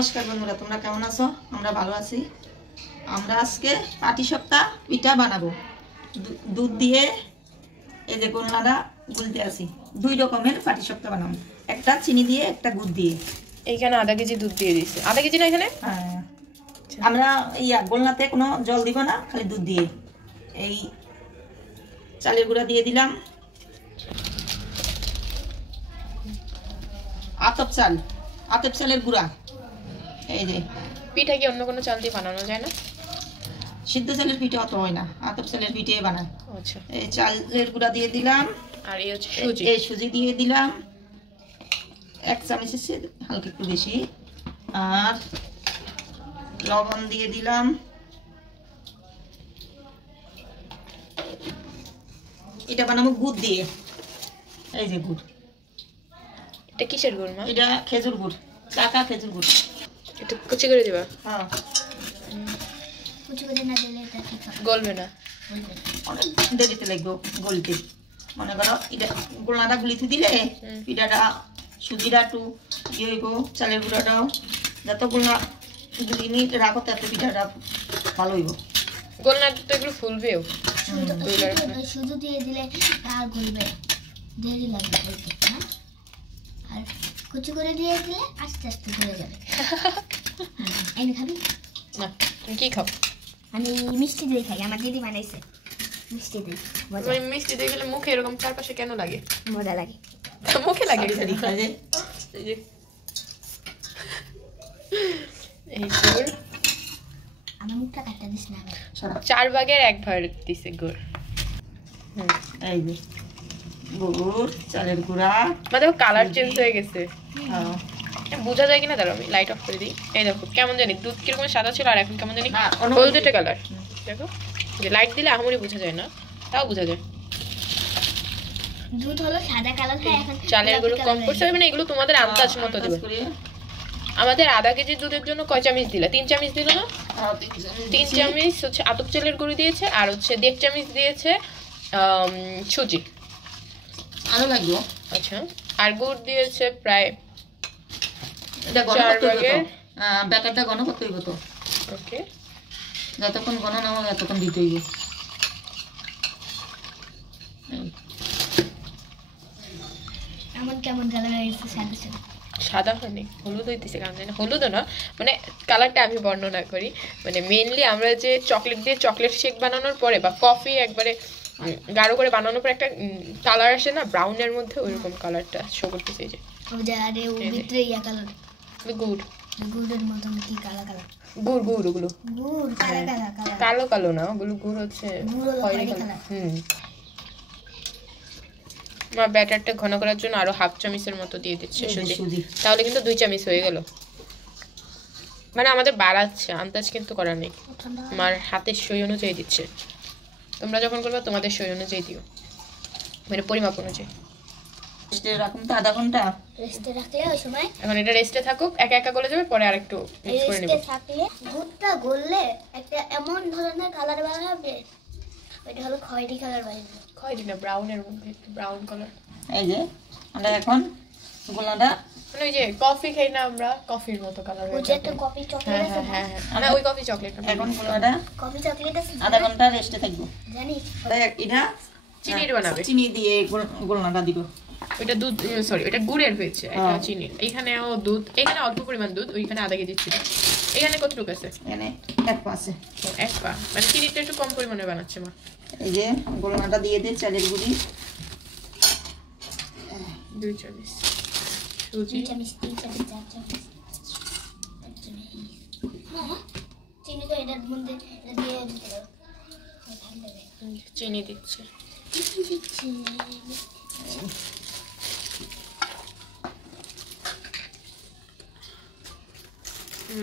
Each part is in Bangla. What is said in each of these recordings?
নমস্কার বন্ধুরা, তোমরা কেমন আছো? আমরা ভালো আছি। আমরা আজকে পাটিসাপটা পিঠা বানাবো। দুধ দিয়ে এই যে গোলনাটা গুলতে আছি। দুই রকমের পাটিসাপটা বানাবো, একটা চিনি দিয়ে একটা গুড় দিয়ে। এইখানে আধা কেজি দুধ দিয়ে দিছে। আধা কেজি না এখানে? হ্যাঁ, আমরা গোলনাতে কোনো জল দিব না, খালি দুধ দিয়ে। এই চালের গুঁড়া দিয়ে দিলাম, আতপ চালের গুঁড়া। এই যে পিঠা কি অন্য কোনো চাল দিয়ে বানানো যায় না? সিদ্ধ চালের পিঠে অত হয় না, আতপ চালের পিঠে বানায়। আচ্ছা, এই চালের গুঁড়া দিয়ে দিলাম, আর এই হচ্ছে সুজি। এই সুজি দিয়ে দিলাম 1 চামচের হালকা একটু বেশি, আর লবণ দিয়ে দিলাম। এটা বানাবো গুড় দিয়ে। এই যে গুড়, এটা কিসের গুড় মা? এটা খেজুর গুড়, কাঁচা খেজুর গুড়। এটা কুচি করে দিবা? হ্যাঁ, কুচি করে না দিলে এটা ঠিক হবে গলবে না, অনেক দেরিতে লাগবে গলিতে। মনে করো এটা গোলনাটা গুলিতে দিলে পিঠাটা সুজিটা একটু ইয়ে হইব, চালের গুঁড়াটাও যত গোলনা গুলি রাখো তত পিঠাটা ভালো হইব। গোলনা তো এগুলো ফুলবেও। শুধু দিয়ে দিলে আর গলবে, দেরি লাগবে বলতে, হ্যাঁ? আর কুচি করে দিয়ে দিলে আস্তে আস্তে গলে যাবে। এনে খাবি না? তুমি কি খাও? আমি মিষ্টি দিয়ে খাই, আমার দিদি বানাইছে মিষ্টি দিয়ে। তুমি মিষ্টি দিয়ে গেলে মুখে এরকম চারপাশে কেন লাগে? মজা লাগে, মুখে লাগে। এই গুড় আমার মুখটা কাটতে দিস না। 4 ভাগের 1 ভাগ দিছে গুড়। এই যে গুড়, চালের গুঁড়া। মানে কালার চেঞ্জ হয়ে গেছে। হ্যাঁ, বোঝা যায় কিনা? দাঁড়াও আমি লাইট অফ করে দিই। এই দেখো কেমন জানি দুধ কিরকম সাদা ছিল, আর এখন কেমন জানি হলদেটে কালার। দেখো যে লাইট দিলে আহামরি বোঝা যায় না, তাও বোঝা যায়। দুধ হলো সাদা কালার হয়, এখন চালের গুঁড়ো কম করতে হবে না, এগুলো তোমাদের আন্দাজ মতো দিবে। আমাদের আধা কেজি দুধের জন্য কয় চামচ দিলা? 3 চামচ দিল না? 3 চামচ হচ্ছে আতপ চালের গুঁড়ো দিয়েছে, আর হচ্ছে 1.5 চামচ দিয়েছে সুজি। আরো লাগবে। আচ্ছা, আর গুড় দিয়েছে প্রায় এটা ঘন 4 করতে হইব ভাগের। তো, ব্যাটারটা ঘন করতে হইব তো। ওকে, যতক্ষণ ঘন না হয় ততক্ষণ দিতে হইব। এমন কেমন কালার হয়েছে সাদা সাদা। সাদা হয়নি, হলুদ হইতেছে। কারণ জানি হলুদও না, মানে কালারটা আমি বর্ণনা করি। মানে মেইনলি আমরা যে চকলেট দিয়ে চকলেট শেক বানানোর পরে বা কফি একবারে গাঢ় করে বানানোর পর একটা কালার আসে না ব্রাউনের মধ্যে, ওইরকম কালারটা শো করতেছে। এই যে আরে ও ভিতরে ইয়া কালার, গুড়, গুড়ের মতন কি কালা কালা গুড় গুড় ওগুলো গুড় কালা কালা কালা কালো কালো না, ওগুলো গুড় হচ্ছে খয়েরি কালার। মা ব্যাটারটা ঘন করার জন্য আরো 1/2 চামচের মতো দিয়ে দিচ্ছে সুজি। তাহলে কিন্তু 2 চামচ হয়ে গেল। মানে আমাদের বাড়াচ্ছে, আন্দাজ কিন্তু করার নেই। আমার হাতের সই অনুযায়ী দিচ্ছে। তোমরা যখন করবে তোমাদের সই অনুযায়ী দিও, মানে পরিমাপ অনুযায়ী। রেস্টে রাখুন তো আধা ঘন্টা। রেস্টে রাখলে ওই সময় এখন এটা রেস্টে থাকুক, একা একা গলে যাবে, পরে আরেকটু মিক্স করে নেব। রেস্টে থাকলে দুধটা গললে একটা এমন ধরনের কালার বের হবে, এটা হলো খয়েরি কালার বের হবে। খয়েরি না, ব্রাউনের মধ্যে একটু ব্রাউন কালার। এই যে আমরা এখন গোলাটা, মানে ওই যে কফি খাই না আমরা, কফির মতো কালার ওই হয়ে যে যাবে। একটা কফি চকলেট হ্যাঁ আছে হ্যাঁ না, হ্যাঁ, না ওই কফি চকলেট না। এখন গোলাটা কফি চকলেট আছে আধা ঘন্টা রেস্টে থাকবো। জানিস এটা চিনির বানাবে। চিনি দিয়ে গোলনাটা দিব। ওইটা দুধ, সরি ওইটা গুড়ের হয়েছে, এটা চিনির। এইখানেও দুধ, এখানে অল্প পরিমাণ দুধ, ওইখানে আধা কেজি ছিল। এখানে কতটুকু আছে? এখানে 1 পা আছে। 1 পা, মানে চিনিটা একটু কম পরিমাণে বানাচ্ছে মা। এই যে গোলনাটা দিয়ে দিই, চালের গুঁড়ি 2 চামচ সুজি, 2 চামচ 3 চামচ 4 চামচ চিনি তো এটার মধ্যে দিয়ে দিতে হবে। চিনি দিচ্ছে।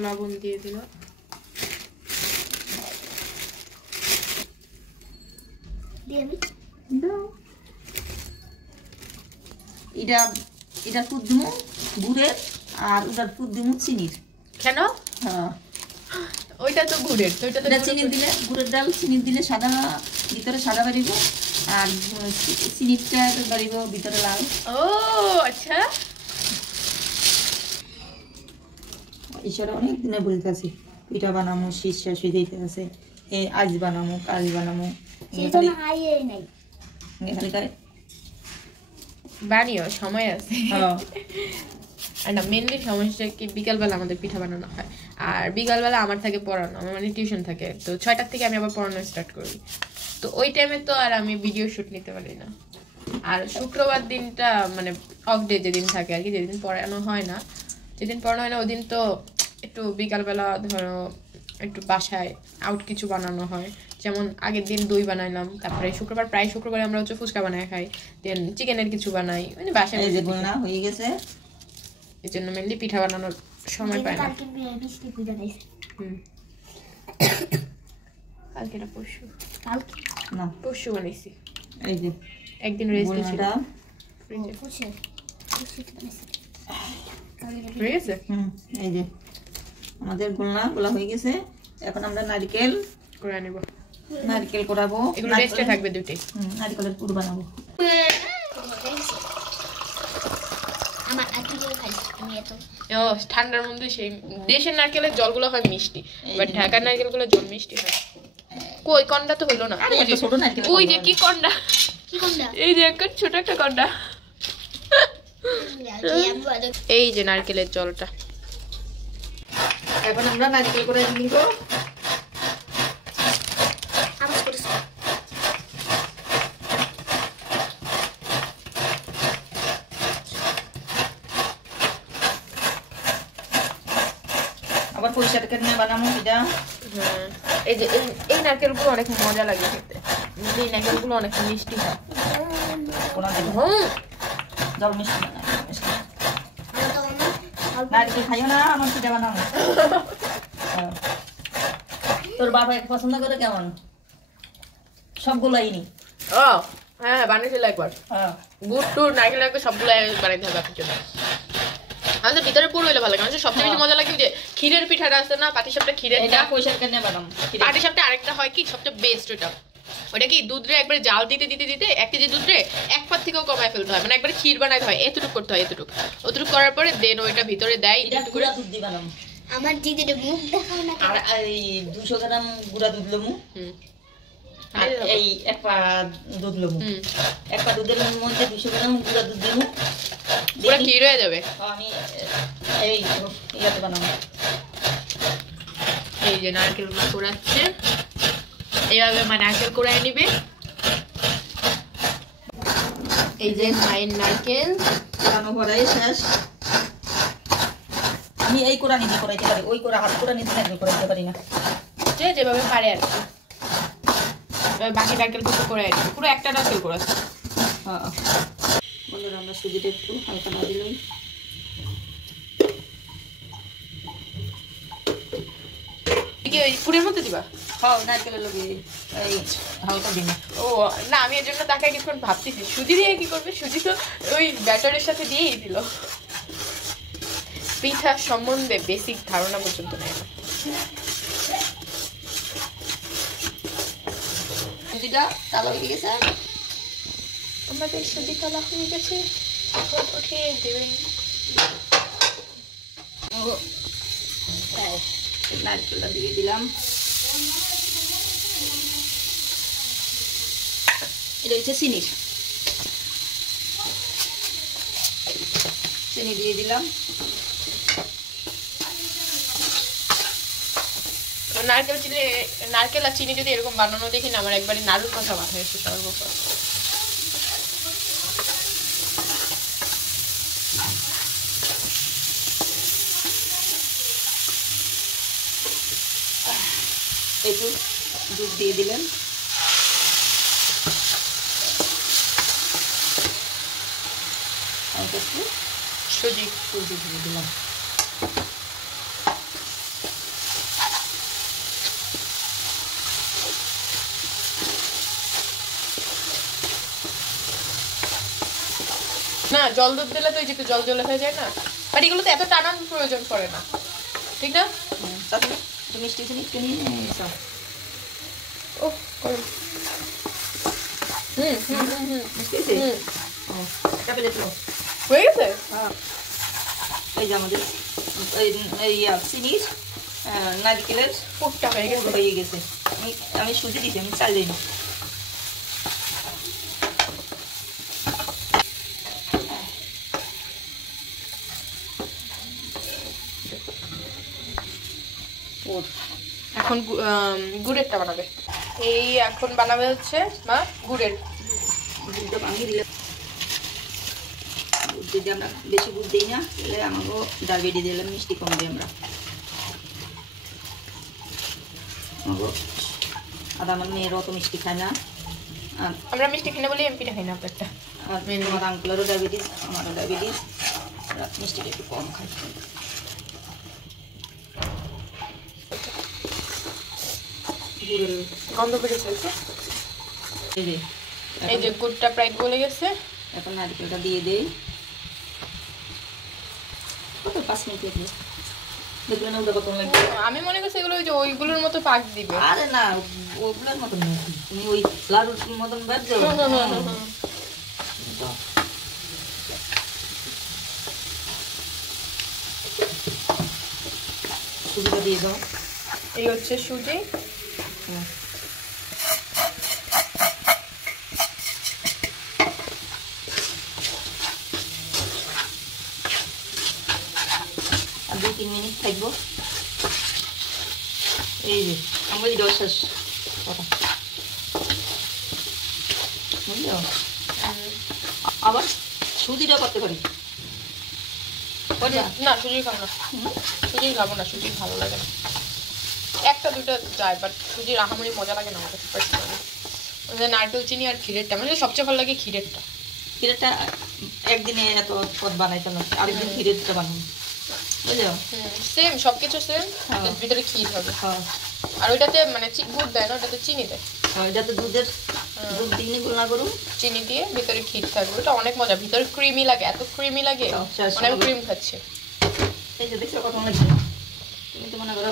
লবণ দিয়ে দিল। এটা ফুট দিমু গুড়ের, আর ওটার ফুট দিমু চিনির। কেন? হ্যাঁ, ওইটা তো গুড়ের, তো ওইটা তো চিনি দিলে, গুড়ের ডাল চিনি দিলে সাদা, ভিতরে সাদা বাড়িব, আর চিনিটা বাড়িব ভিতরে লাল। ও আচ্ছা, ঈশ্বর অনেক দিনে বলতেছি পিঠা বানামো, শীষ শেষ হয়ে যেতে আছে, আজ বানামো, কাল বানামো, বানিও সময় আছে। আর না মেনলি সমস্যা কি বিকালবেলা আমাদের পিঠা বানানো হয়, আর বিকালবেলা আমার থাকে পড়ানো, আমার মানে টিউশন থাকে, তো 6টার থেকে আমি আবার পড়ানো স্টার্ট করি, তো ওই টাইমে তো আর আমি ভিডিও শুট নিতে পারি না। আর শুক্রবার দিনটা মানে অফ ডে যেদিন থাকে আর কি, যেদিন পড়ানো হয় না, ওই দিন তো একটু বিকালবেলা ধরো একটু বাসায় আউট কিছু বানানো হয়, যেমন আগের দিন দই বানাইলাম, তারপরে প্রায় শুক্রবারে আমরা হচ্ছে ফুচকা বানাই খাই, দেন চিকেনের কিছু বানাই, মানে বাসায় হয়ে গেছে, এই জন্য মেনলি পিঠা বানানোর সময় পাই না। কালকে না পরশু বানাইছি, এই যে একদিন রেস্ট ছিল হয়ে গেছে। এই যে আমাদের গোলা হয়ে গেছে, এখন আমরা নারকেল করে নিব, নারকেল করাবো, এগুলো রেস্টে থাকবে দুটোই, নারকেলের পুর বানাবো। ঠান্ডার মধ্যে সেই দেশের নারকেলের জলগুলো হয় মিষ্টি, বাট ঢাকার নারকেলগুলো জল মিষ্টি হয়। কই কন্ডা তো হলো না, ওই যে কি কন্ডা, এই যে একটা ছোট একটা কন্ডা, এই যে নারকেলের জলটা। এখন আমরা নারকেল করে নিব, আবার পয়সাটাকে নিয়ে বানাবো পিঠা। এই যে এই নারকেলগুলো অনেক মজা লাগে খেতে, এই নারকেলগুলো অনেক মিষ্টি হয়, জল মিষ্টি নারকেল খাইও না, আমার পিঠা বানাবো। তোর বাবা পছন্দ করে কেমন সবগুলোই নি? ও হ্যাঁ বানিয়েছিল একবার, গুড় টুর নারকেল লাগবে সবগুলো বানাইতে হবে আপনার জন্য। আমাদের ভিতরে পুরো হইলে ভালো লাগে, আমার সবচেয়ে বেশি মজা লাগে যে ক্ষীরের পিঠাটা আছে না, পাটিসাপটা ক্ষীরের, পাটিসাপটা আরেকটা হয় কি সবচেয়ে বেস্ট, ওটা কি দুধ রে একবারে জাল দিতে 1 কেজি দুধ রে 1 পাত থেকেও কমায় ফেলতে হয়, মানে একবারে ক্ষীর বানাইতে হয়, এতটুকু করতে হয়, অতটুকু করার পরে দেন ওইটা ভিতরে দেয় একটু করে দুধ দিয়ে বানাবো। আমার দিদির মুখ দেখাও না, আর এই 200 গ্রাম গুঁড়া দুধ লমু, আর এই 1 পা দুধ লমু, 1 পা দুধের মধ্যে 200 গ্রাম গুঁড়া দুধ দেবো, পুরো ক্ষীর হয়ে যাবে। আমি এই ইয়াতে বানাবো। এই যে নারকেলগুলো কোড়াচ্ছে, এইভাবে মানে নারকেল কোড়ায় নিবে, এই যে মায়ের নারকেল কোড়ানো করাই শেষ। আমি এই কোড়া নিজে করাইতে পারি, ওই কোড়া হাত কোড়া নিজে নারকেল করাইতে পারি না, যেভাবে পারে আর কি। বাকি নারকেল কিছু করে পুরো একটা নারকেল করাচ্ছে। হ্যাঁ বন্ধুরা, আমরা সুজিটা একটু হালকা না দিলেই, পুরের মধ্যে দিবা? হ্যাঁ নারকেলের লগে এই হালকা দিন। ও না, আমি এর জন্য তাকে কিছুক্ষণ ভাবতেছি সুজি দিয়ে কি করবে, সুজি তো ওই ব্যাটারের সাথে দিয়েই দিল, পিঠা সম্বন্ধে বেসিক ধারণা পর্যন্ত নেই। সুজিটা তালা হয়ে গেছে, আমাদের সুজি তালা হয়ে গেছে, এখন উঠিয়ে দেবেন। নারকেলটা দিয়ে দিলাম, এটা হচ্ছে চিনি দিয়ে দিলাম। নারকেল আর চিনি যদি এরকম বানানো দেখি না, আমার একবারই নাড়ুর কথা মাথায় এসে সর্বপ্রথম। একটু দুধ দিয়ে দিলেন, সুজি দিয়ে দিলাম। না জল দুধ দিলে তো এই যে একটু জল জলে হয়ে যায় না, বাট এগুলো তো এত টানার প্রয়োজন পড়ে না, ঠিক না? তাহলে মিষ্টি চিনি একটু নিয়ে ও করুন। হয়ে গেছে। এই যে আমাদের চিনির নারকেলের পুরটা হয়ে গেছে। হয়ে গেছে। আমি সুজি দিছি, আমি চাল দিইনি। এখন গুড়েরটা বানাবে। এই এখন বানাবে হচ্ছে মা গুড়ের। গুড়টা ভাঙিয়ে দিলে, গুড় যদি আমরা বেশি গুড় দিই না তাহলে আমাকেও ডায়াবেটিস দিলে মিষ্টি কম দিই আমরা। আমাকেও আর আমার মেয়ের অত মিষ্টি খায় না। আমরা মিষ্টি খাই না বলে এমপিটা খাই না আপনারটা। আর আমার আঙ্কেলেরও ডায়াবেটিস, আমারও ডায়াবেটিস, মিষ্টিটা একটু কম খাই। গন্ধ বেড়ে চলছে। এই যে গুড়টা প্রায় গলে গেছে। এখন নারকেলটা দিয়ে দেই। কত 5 মিনিট লাগবে দেখবেন না, ওটা কত লাগবে। আমি মনে করছি এগুলো ওই যে ওইগুলোর মতো পাক দিবে। আরে না, ওগুলোর মতন না, তুমি ওই লাড়ুর মতন বাজছো। সুজিটা দিয়ে দাও। এই হচ্ছে সুজি। আর 2-3 মিনিট থাকবো। এই যে আমার এই দশ বুঝলো। আবার সুজিটা করতে পারি না, সুজি খাবো না, সুজি খাবো না, সুজি ভালো লাগে না। একটা দুটো যায়, বাট সুজির আহামরি মজা লাগে না আমার কাছে পার্সোনালি। নারকেল চিনি আর ক্ষীরেরটা মানে সবচেয়ে ভালো লাগে ক্ষীরেরটা। ক্ষীরেরটা একদিনে এত পদ বানাইতে না, আরেকদিন ক্ষীরেরটা বানাবো বুঝলো। সেম সবকিছু সেম, ভিতরে ক্ষীর হবে। আর ওইটাতে মানে গুড় দেয় না, ওটাতে চিনি দেয়। যাতে দুধ দিয়ে গোলা করুন, চিনি দিয়ে ভিতরে ক্ষীর থাকবে। ওটা অনেক মজা, ভিতরে ক্রিমি লাগে, এত ক্রিমি লাগে মানে আমি ক্রিম খাচ্ছি। এই যে দেখছো কত লাগছে, তুমি তো মনে করো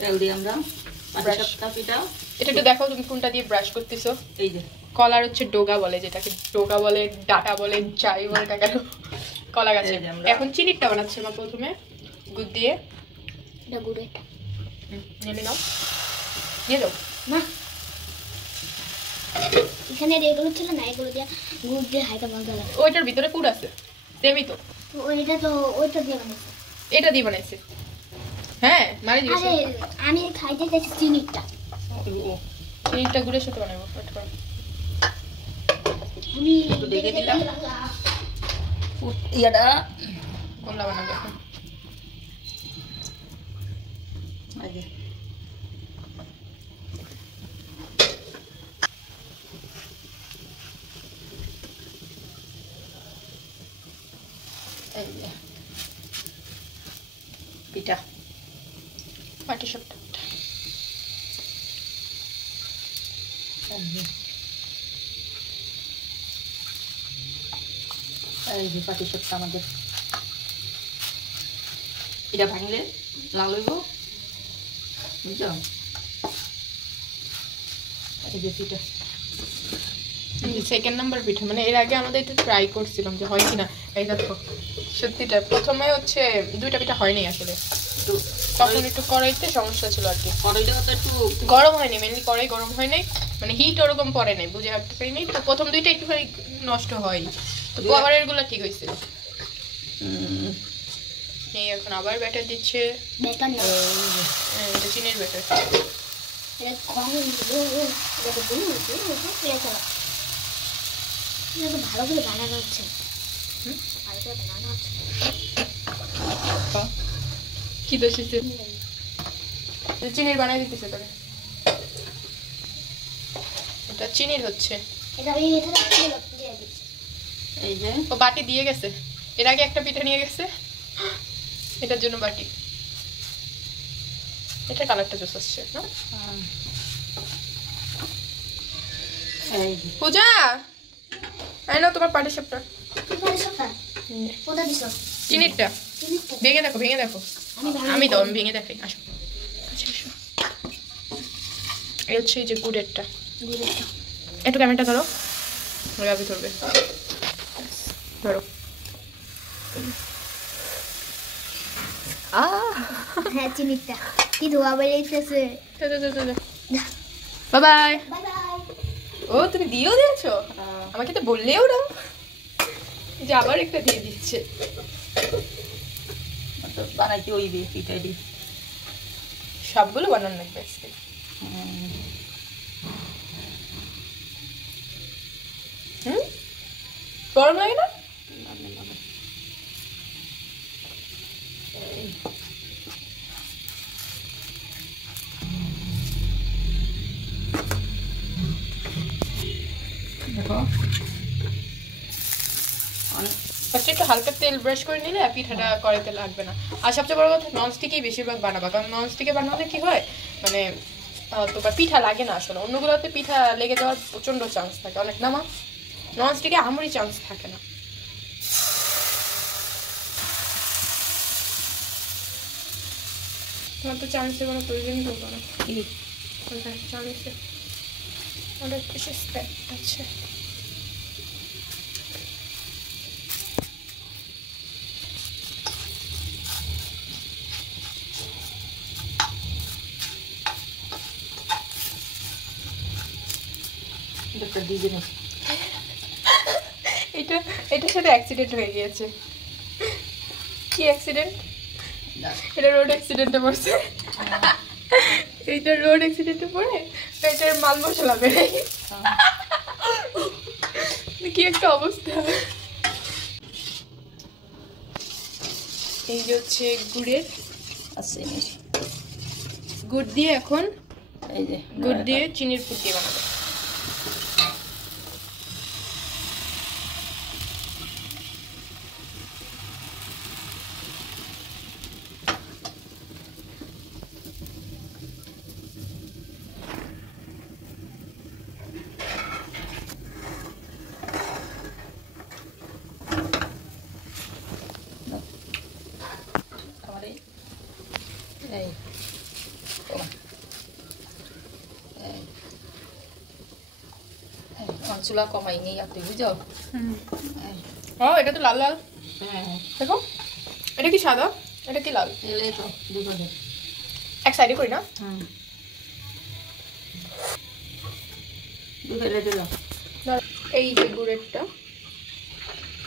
তেল দিয়ে আমরা পিঠা। এটা একটু দেখো তুমি কোনটা দিয়ে ব্রাশ করতেছো। এই যে কলার হচ্ছে ডোগা বলে, যেটাকে ডোগা বলে, ডাটা বলে, যাই বলে না কেন, কলা গাছে। এখন চিনিটা বানাচ্ছে মা প্রথমে গুড় দিয়ে। এটা গুড়ে নেমে নাও, দিয়ে দাও না। এখানে এগুলো ছিল না, এগুলো দিয়ে গুড় দিয়ে হাইটা মজা লাগে। ওইটার ভিতরে পুর আছে, সেমই তো। ওইটা তো ওইটা দিয়ে বানাইছে, এটা দিয়ে বানাইছে। হ্যাঁ মারি দিয়েছে। আরে আমি খাইতে চাইছি চিনিটা। চিনিটা গুড়ের সাথে বানাবো। আমি একটু দেখে দিলাম ইয়াটা গোল্লা বানাবো এখন। আগে পিঠা পাটি সাপটা এই যে পাটি সাপটা আমাদের এটা ভাঙলে লাল হইব বুঝছো। এই যে পিঠা সেকেন্ড নাম্বার পিঠা, মানে এর আগে আমাদের এটা ট্রাই করছিলাম যে হয় কিনা। এই দেখো সত্যিটা প্রথমে হচ্ছে দুইটা পিঠা হয়নি আসলে, তখন একটু কড়াইতে সমস্যা ছিল আর কি। কড়াইটা তো একটু গরম হয়নি, মেনলি কড়াই গরম হয় নাই, মানে হিট ওরকম পড়ে নাই, বুঝে হাঁটতে পারিনি। তো প্রথম দুইটা একটুখানি নষ্ট হয়, তো আবার এগুলো ঠিক হয়েছিল। এই এখন আবার ব্যাটার দিচ্ছে, বেকার না এটা চিনির ব্যাটার। এটা কম এটা তো ভালো করে বানানো হচ্ছে, ভালো করে বানানো হচ্ছে। কি দোষ হচ্ছে? চিনির বানাই দিতেছে তোরে, এটা চিনির হচ্ছে। এটা আমি এটা দিয়ে দিচ্ছি। এই যে ও বাটি দিয়ে গেছে, এর আগে একটা পিঠা নিয়ে গেছে, এটার জন্য বাটি। এটা কালারটা জোস আসছে না? এই যে পূজা আই না তোমার পাটি সাপটা। কোথা দিছো? চিনিরটা ভেঙে দেখো, ভেঙে দেখো। আমি দাও, আমি ভেঙে দেখাই। আসো আচ্ছা আসো। এই হচ্ছে যে গুড়েরটা। একটু ক্যামেরাটা ধরো। রাবি ধরবে ধরো হ্যাঁ চিনিটা কি ধোয়া বেরিয়েছে। Bye bye. Bye bye. ও তুমি দিয়েও দিয়েছো, আমাকে তো বললেও না যে আবার একটা দিয়ে দিচ্ছে। বানাইতে হইবে পিঠাই দি, সবগুলো বানান লাগবে আজকে। গরম লাগে না? দেখো ফার্স্টে একটু হালকা তেল ব্রাশ করে নিলে পিঠাটা কড়াইতে লাগবে না। আর সবচেয়ে বড় কথা ননস্টিকেই বেশিরভাগ বানাবা, কারণ ননস্টিকে বানালে কি হয় মানে তোমার পিঠা লাগে না আসলে। অন্যগুলোতে পিঠা লেগে যাওয়ার প্রচন্ড চান্স থাকে অনেক, না মা? ননস্টিকে আমরই চান্স থাকে না। তোমার তো চান্সের কোনো প্রয়োজনই করবো না। চান্সে অনেক বেশি স্প্যাক আছে। এটা এটার সাথে অ্যাক্সিডেন্ট হয়ে গিয়েছে। কি অ্যাক্সিডেন্ট? এটা রোড অ্যাক্সিডেন্টে পড়ছে। এইটা রোড অ্যাক্সিডেন্টে পড়ে এটার মাল মশলা বেড়ে কি একটা অবস্থা। এই যে হচ্ছে গুড়ের আছে গুড় দিয়ে এখন এই যে গুড় দিয়ে চিনির পুর দিয়ে বানাবো। চুলা কমাই নেই আপনি বুঝো। ও এটা তো লাল লাল, দেখো এটা কি সাদা এটা কি লাল, এক সাইডে করি না। এই যে গুড়েরটা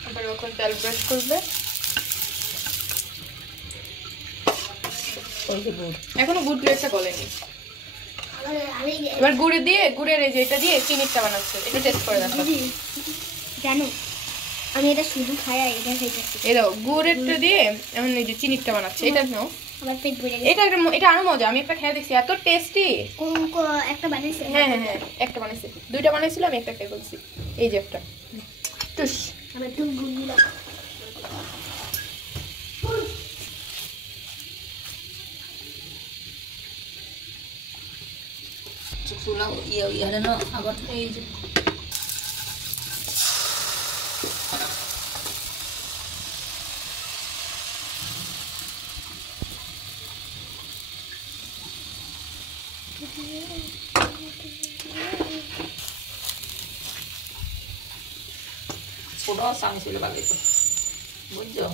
আবার এখন তেল ব্রাশ করবে। এখনো গুড় একটা গলেনি। এবার গুড় দিয়ে গুড়ের এই যে এটা দিয়ে চিনিটা বানাচ্ছে, এটা টেস্ট করে দেখো। জানো আমি এটা শুধু খাই আর এটা খাইতেছি। এই দাও গুড়েরটা দিয়ে এখন এই যে চিনিটা বানাচ্ছে, এটা নাও। আমার পেট ভরে গেছে। এটা আরো মজা, আমি একটা খেয়ে দেখছি এত টেস্টি। একটা বানাইছে? হ্যাঁ হ্যাঁ হ্যাঁ একটা বানাইছে, দুইটা বানাইছিল, আমি একটা খেয়ে বলছি। এই যে একটা টুস আমি একটু গুড়গুলো চুলা ইয়ারে না আবার এই যে ছোট চামিচ হলে ভালো হতো বুঝছো।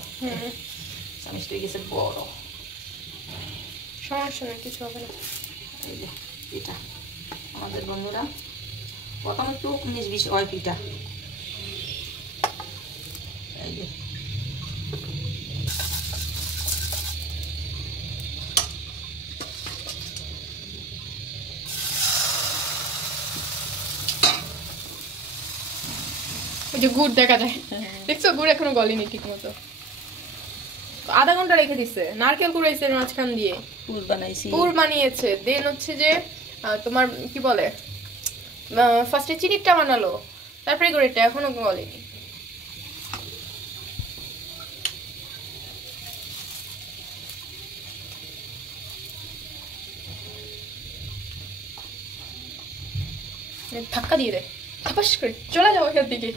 চামিচটা গেছে বড়, সমস্যা নেই, কিছু হবে না। এই যে পিঠা আমাদের বন্ধুরা প্রথম একটু 19-20 হয় পিঠা। এই যে ওই যে গুড় দেখা যায়, দেখছো গুড় এখনো গলেনি ঠিক মতো। আধা ঘন্টা রেখে দিচ্ছে, নারকেল কুড়াইছে মাঝখান দিয়ে, পুর বানাইছি, পুর বানিয়েছে। দেন হচ্ছে যে তোমার কি বলে ফার্স্টে চিনিটা বানালো, তারপরে গুড়টা এখনো গলেনি। ধাক্কা দিয়ে দেয় থাপাস করে, চলে যাও এখান থেকে,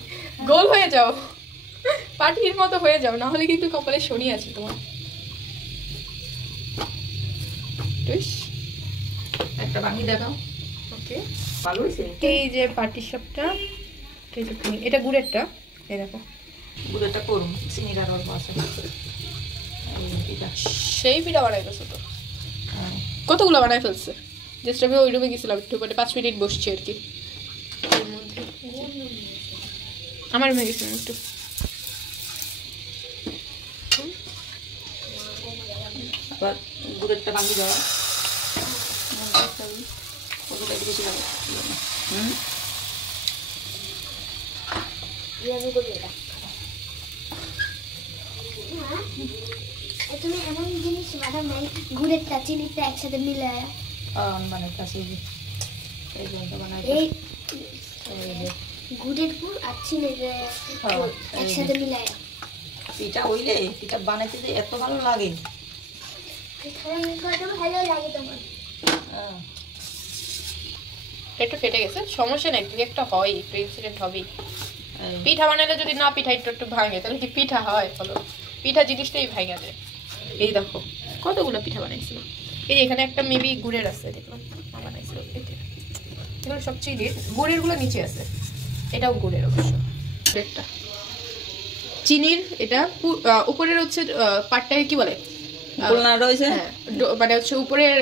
গোল হয়ে যাও, পাটির মতো হয়ে যাও, না হলে কিন্তু কপালে শনি আছে তোমার। একটা ভাঙি দেখাও। ওকে ভালো হয়েছে। এই যে পাটি সাপটা এটা গুড়েরটা, এই দেখো গুড়েরটা করুন, চিনির আর অল্প আছে। সেই পিঠা বানাই গেছো তো, কতগুলো বানাই ফেলছে। জাস্ট আমি ওই রুমে গেছিলাম একটু, মানে 5 মিনিট বসছি আর কি। এর মধ্যে আমার রুমে গেছিলাম একটু। আবার গুড়েরটা ভাঙি দেওয়া, তুমি এমন জিনিস বানাও নাই, গুড়েরটা চিনিটা একসাথে মিলায়। মানে কাছে এই গুড়ের গুড় আর চিনির একসাথে মিলায় পিঠা হইলে পিঠা বানাইতে যে এত ভালো লাগে। ভালো লাগে তোমার? একটু ফেটে গেছে, সমস্যা নেই, দুই একটা হয়, একটু ইনসিডেন্ট হবেই। পিঠা বানালে যদি না পিঠা একটু ভাঙে তাহলে কি পিঠা হয়? বলো, পিঠা জিনিসটাই ভাঙা যায়। এই দেখো কতগুলো পিঠা বানাইছিল। এই যে এখানে একটা মেবি গুড়ের আছে, দেখলাম বানাইছিল। এগুলো সব চিনির, গুড়ের গুলো নিচে আছে, এটাও গুড়ের অবশ্য। গুড়েরটা চিনির, এটা উপরের হচ্ছে পাটটাকে কি বলে, গোলনা রয়েছে। হ্যাঁ, মানে হচ্ছে উপরের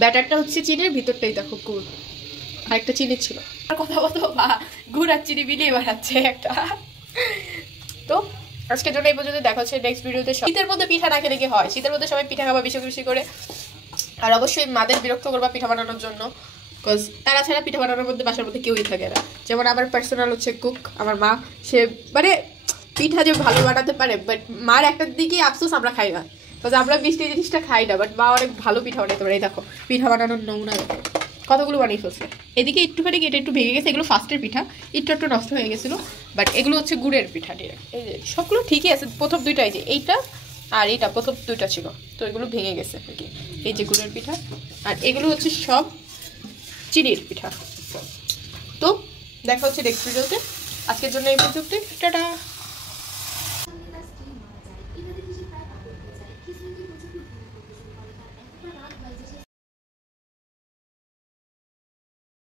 ব্যাটারটা হচ্ছে চিনির, ভিতরটাই দেখো গুড়। আর একটা চিনি ছিল, আর কথা বলতো বা গুড় আর চিনি মিলিয়ে বানাচ্ছে একটা। তো আজকের জন্য এই পর্যন্ত, দেখা হচ্ছে নেক্সট ভিডিওতে। শীতের মধ্যে পিঠা না খেলে কি হয়, শীতের মধ্যে সবাই পিঠা খাবা বেশি বেশি করে। আর অবশ্যই মাদের বিরক্ত করবা পিঠা বানানোর জন্য, বিকজ তারা ছাড়া পিঠা বানানোর মধ্যে বাসার মধ্যে কেউই থাকে না। যেমন আমার পার্সোনাল হচ্ছে কুক আমার মা, সে মানে পিঠা যে ভালো বানাতে পারে, বাট মার একটা দিকে আফসোস আমরা খাই না, বিকজ আমরা মিষ্টি জিনিসটা খাই না, বাট মা অনেক ভালো পিঠা বানাতে পারে। এই দেখো পিঠা বানানোর নমুনা দেখো কতগুলো বানিয়ে ফেলছে। এদিকে একটুখানি এটা একটু ভেঙে গেছে, এগুলো ফার্স্টের পিঠা, একটু নষ্ট হয়ে গেছিলো, বাট এগুলো হচ্ছে গুড়ের পিঠা ডিরেক্ট। এই যে সবগুলো ঠিকই আছে, প্রথম দুইটা, এই যে এইটা আর এইটা প্রথম দুইটা ছিল, তো এগুলো ভেঙে গেছে আর কি। এই যে গুড়ের পিঠা, আর এগুলো হচ্ছে সব চিনির পিঠা। তো দেখা হচ্ছে নেক্সট ভিডিওতে, আজকের জন্য এই পর্যন্ত, টাটা।